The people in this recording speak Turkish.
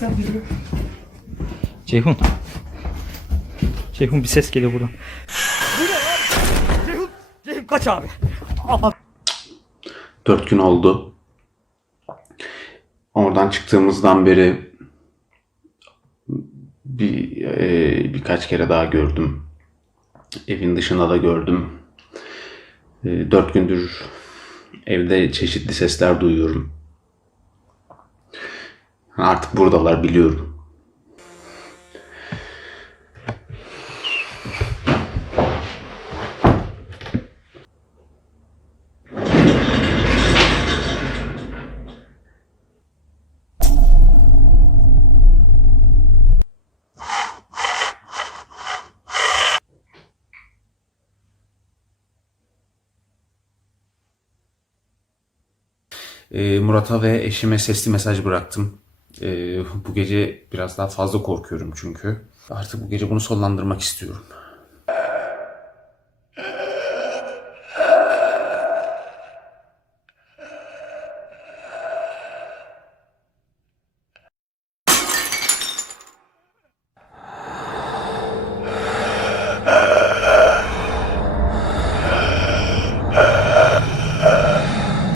geliyor. Ceyhun. Ceyhun bir ses geliyor buradan. Bu ne? Ceyhun, Ceyhun kaç abi. Aa, Dört gün oldu. Oradan çıktığımızdan beri bir e, birkaç kere daha gördüm. Evin dışında da gördüm. E, dört gündür evde çeşitli sesler duyuyorum. Artık buradalar biliyorum. Ee, Murat'a ve eşime sesli mesaj bıraktım. Ee, bu gece biraz daha fazla korkuyorum çünkü. Artık bu gece bunu sonlandırmak istiyorum.